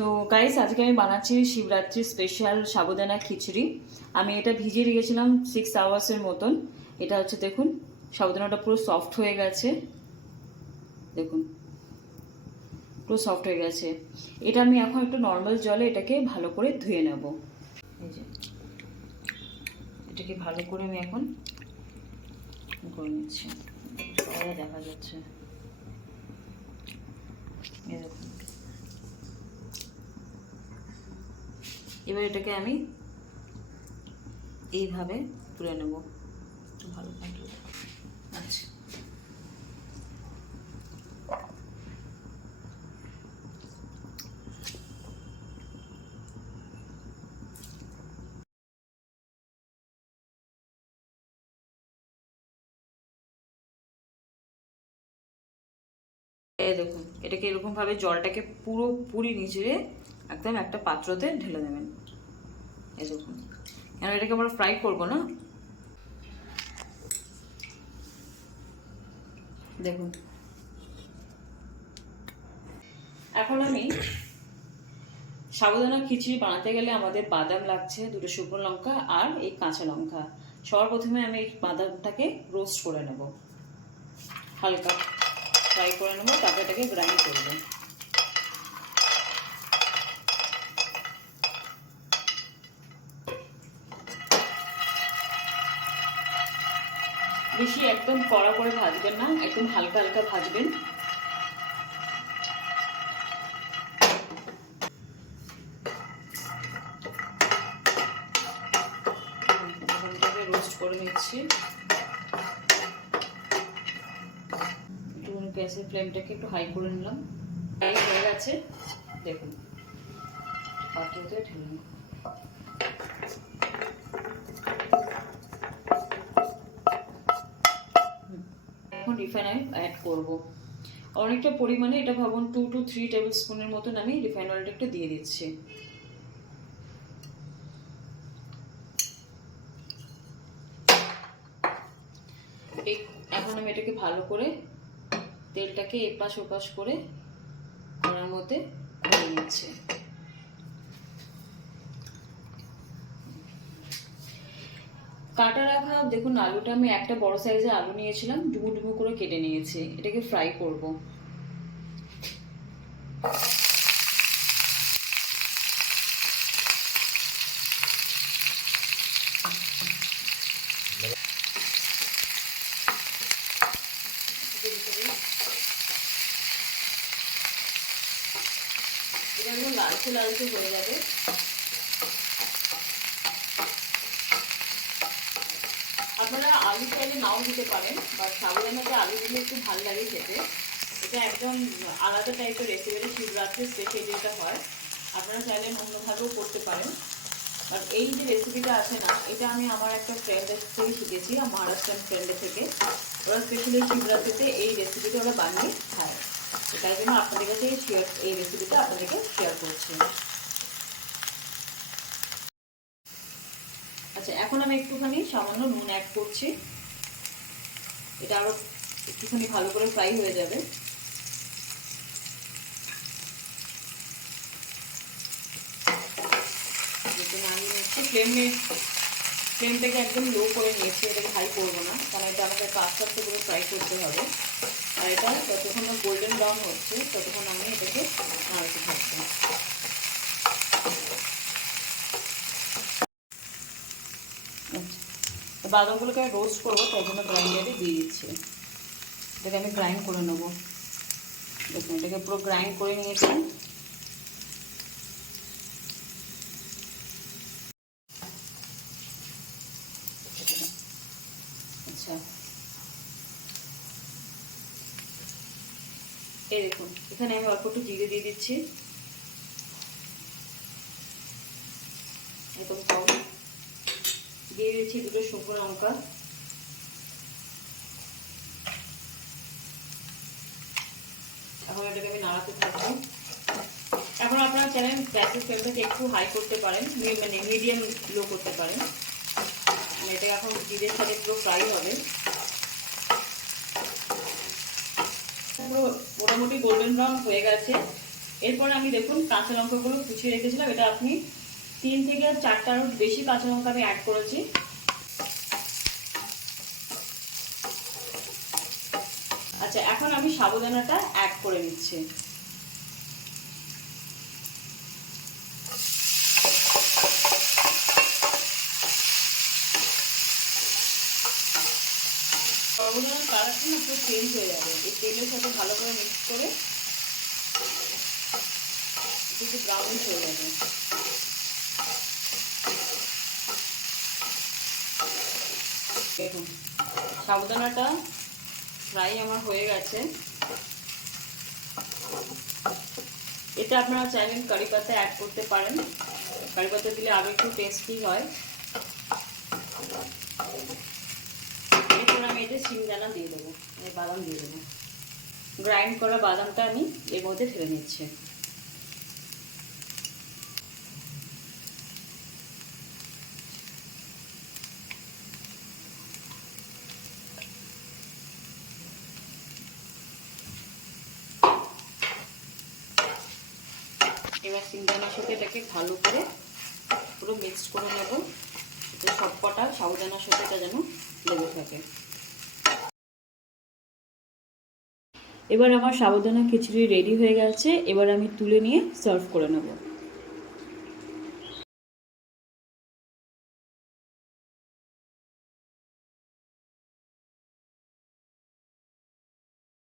তো গাইস আজকে আমি বানাচ্ছি শিবরাত্রি স্পেশাল সাবুদানা খিচুড়ি। আমি এটা ভিজিয়ে রেখেছিলাম 6 আওয়ার্সের মতন। এটা হচ্ছে দেখুন সাবুদানাটা পুরো সফট হয়ে গেছে, দেখুন পুরো সফট হয়ে গেছে। এটা আমি এখন একটু নর্মাল জলে এটাকে ভালো করে ধুয়ে নেব। এই যে এটাকে ভালো করে আমি এখন করে নিচ্ছি, সবাই দেখা যাচ্ছে। এই দেখুন, এবার এটাকে আমি এইভাবে তুলে নেব ভালো করে। আচ্ছা, এই দেখুন এটাকে এরকম ভাবে জলটাকে পুরোপুরি নিচড়ে একদম একটা পাত্রতে ঢেলে দেবেন। এই দেখুন, কেন এটাকে আমরা ফ্রাই করবো না। দেখুন এখন আমি সাবুদানা খিচুড়ি বানাতে গেলে আমাদের বাদাম লাগছে, 2টো শুকনো লঙ্কা আর এই কাঁচা লঙ্কা। সবার প্রথমে আমি এই বাদামটাকে রোস্ট করে নেব, হালকা ফ্রাই করে নেব, তারপর এটাকে গ্রাইন্ড করব। বেশি একদম কড়া করে ভাজবেন না, একদম হালকা হালকা ভাজবেন। রোস্ট করে নিচ্ছি, গ্যাসের ফ্লেমটাকে একটু হাই করে নিলাম। ফ্রাই হয়ে গেছে, দেখুন পাত্রতে ঢেলে নিন। এখন রিফাইন অয়েল অ্যাড করব অনেকটা পরিমাণে, এটা ভাবুন 2 to 3 টেবিল স্পুনের মতন আমি রিফাইন অয়েলটা একটু দিয়ে দিচ্ছি। এখন আমি এটাকে ভালো করে তেলটাকে এপাশ ওপাশ করে কড়ার মধ্যে করে নিচ্ছি। কাটা রাখা দেখুন আলুটা আমি একটা বড় সাইজের আলু নিয়েছিলাম, ডুমু ডুমু করে কেটে নিয়েছি। এটাকে ফ্রাই করব। এটা একদম লালচে লালচে হয়ে যাবে। আপনারা আলু চাইলে নাও দিতে পারেন, বা সাবুদানাতে আলু দিলে একটু ভালো লাগে খেতে। এটা একদম আলাদা টাইপের রেসিপি, শিবরাত্রির স্পেশাল যেটা হয়। আপনারা চাইলে অন্যভাবেও করতে পারেন। বাট এই যে রেসিপিটা আছে না, এটা আমি আমার একটা ফ্রেন্ডের থেকে শিখেছি, মহারাষ্ট্রিয়ান ফ্রেন্ডের থেকে। ওরা স্পেশালি শিবরাত্রিতে এই রেসিপিটা ওরা বানিয়ে খায়। তাই জন্য আপনাদের কাছে এই রেসিপিটা আপনাদেরকে শেয়ার করছি। আচ্ছা, এখন আমি একটুখানি সামান্য নুন অ্যাড করছি। এটা আরো একটুখানি ভালো করে ফ্রাই হয়ে যাবে। ফ্লেমটাকে একদম লো করে নিয়েছি, এটাকে হাই করবো না, কারণ এটা আমাকে আস্তে আস্তে করে ফ্রাই করতে হবে। আর এটা যতক্ষণ গোল্ডেন ব্রাউন হচ্ছে ততক্ষণ আমি এটাকে নাড়তে থাকবো। বাদামগুলোকে আমি রোস্ট করবো, তাই জন্য গ্রাইন্ডারে দিয়ে দিচ্ছি। এটাকে আমি গ্রাইন্ড করে নেবো। দেখুন এটাকে পুরো গ্রাইন্ড করে নিয়েছি। আচ্ছা, এই দেখুন এখানে আমি অল্প একটু জিরে দিয়ে দিচ্ছি, একদম কম দিয়ে দিচ্ছি 2টো শুকনো লঙ্কা। এখন এটাকে আমি নাড়াতে থাকবো। এখন আপনারা চাইলেন গ্যাসের ফ্লেমটাকে একটু হাই করতে পারেন, মানে মিডিয়াম লো করতে পারেন। এটা এখন জিরের সাথে পুরো ফ্রাই হবে। পুরো মোটামুটি গোল্ডেন ব্রাউন হয়ে গেছে। এরপর আমি দেখুন কাঁচা লঙ্কাগুলো কুচিয়ে রেখেছিলাম, এটা আপনি 3 থেকে 4টারও বেশি কাঁচা লঙ্কা আমি অ্যাড করেছি। আচ্ছা, এখন আমি সাবুদানাটা অ্যাড করে নিচ্ছি। সাবুদানার কালারটা না একটু চেঞ্জ হয়ে যাবে, এই তেলের সাথে ভালো করে মিক্স করে একটু ব্রাউনিশ হয়ে যাবে। দেখুন সাবুদানাটা ফ্রাই আমার হয়ে গেছে। এতে আপনারা চাইলেন কারি পাতা অ্যাড করতে পারেন, কারি পাতা দিলে আরও একটু টেস্টি হয়। এরপর আমি এতে শিংদানা দিয়ে দেবো, মানে বাদাম দিয়ে দেবো। গ্রাইন্ড করা বাদামটা আমি এর মধ্যে ঢেলে নিচ্ছি। এবার শিংদানার সাথে এটাকে ভালো করে পুরো মিক্সড করে নেব, সব কটা সাবুদানার সাথে এটা যেন লেগে থাকে। এবার আমার সাবুদানা খিচুড়ি রেডি হয়ে গেছে, এবার আমি তুলে নিয়ে সার্ভ করে নেব।